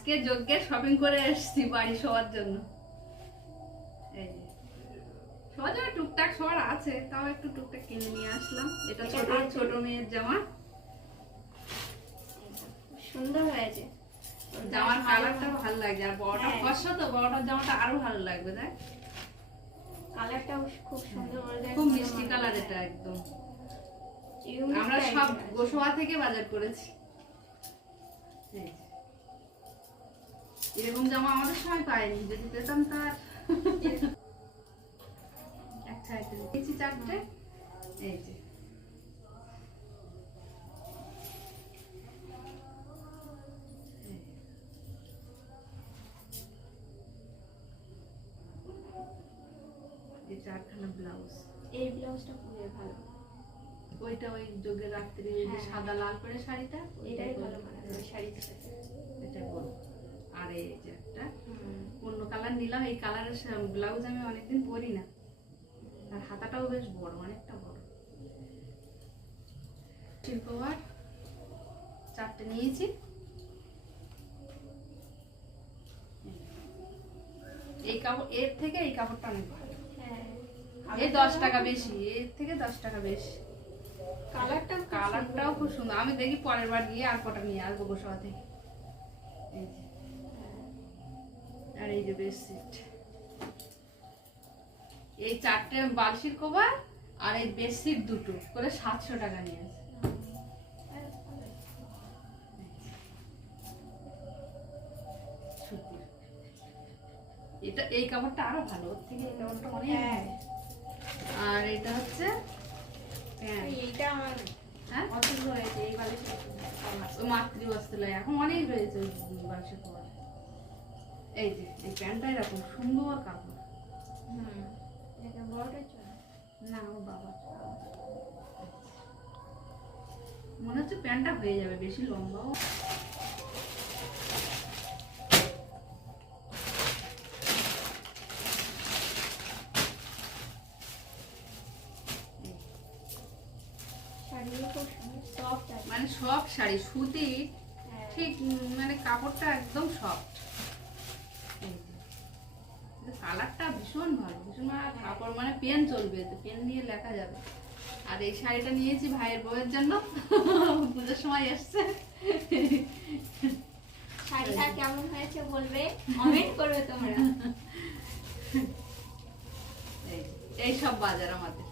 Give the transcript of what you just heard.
আজকে যজ্ঞে শপিং করে এসেছি বাড়ি সবার জন্য। এই যে সবার জন্য টুকটাক সবার আছে, তাও একটু টুকটাক কিনে নিয়ে আসলাম। এটা ছোট মেয়ের জামা, সুন্দর হয়েছে। জামার কালারটা ভালো লাগছে, আর বড়টা ফর্সা তো, বড়টার জামাটা আরো ভালো লাগবে। দেখ কালারটাও খুব সুন্দর, খুব মিষ্টি কালার এটা একদম। আমরা সব গোসোয়া থেকে বাজার করেছি। এরকম জামা আমাদের সময় পাইনি, যদি পেতাম তার আচ্ছা দিয়েছি চারটে। এই যে চারখানা ব্লাউজ। এই ব্লাউজটা খুবই ভালো, ওইটা ওই যোগের রাত্রি সাদা লাল করে শাড়িটা, এটাই ভালো মানাবে ওই শাড়ির সাথে। এটা বলো। আর এই যে একটা অন্য কালার নিলাম, এই কালারের ব্লাউজ আমি অনেকদিন পরি না, আর হাতাটাও বেশ বড়, অনেকটা বড়। শিল্পবার চারটে নিয়েছি। এই কাপড় এর থেকে এই কাপড়টা অনেক ভালো, এই 10 টাকা বেশি, এর থেকে 10 টাকা বেশি। কালারটাও খুব সুন্দর। আমি দেখি পরের বার গিয়ে আর কটা নিয়ে আসবো গোসা থেকে। এই যে আর এই যে বেডশিট, এই চারটে বালিশের কভার আর এই বেডশিট দুটো করে 700 টাকা নিয়ে আসে। এটা এই কাপড়টা আরো ভালো, ওর থেকে এই কাপড়টা অনেক। আর এটা হচ্ছে এইটা আমার পছন্দ হয়েছে, এই বালিশটা মাতৃবস্ত্রালয় এখন অনেক রয়েছে বালিশের কভার। এই যে এই প্যান্টটা এরকম সুন্দর কাপড়। এটা বড়টা চলে না, আমার বাবা মনে হচ্ছে প্যান্টটা হয়ে যাবে, বেশি লম্বাও। মানে সব শাড়ি সুতি, ঠিক মানে কাপড়টা একদম সফট। কালারটা ভীষণ ভালো, ভীষণ ভালো কাপড়, মানে পেন চলবে, পেন নিয়ে লেখা যাবে। আর এই শাড়িটা নিয়েছি ভাইয়ের বউয়ের জন্য, পুজোর সময় এসছে। শাড়িটা কেমন হয়েছে বলবে, কমেন্ট করবে তোমরা। এই সব বাজার আমাদের।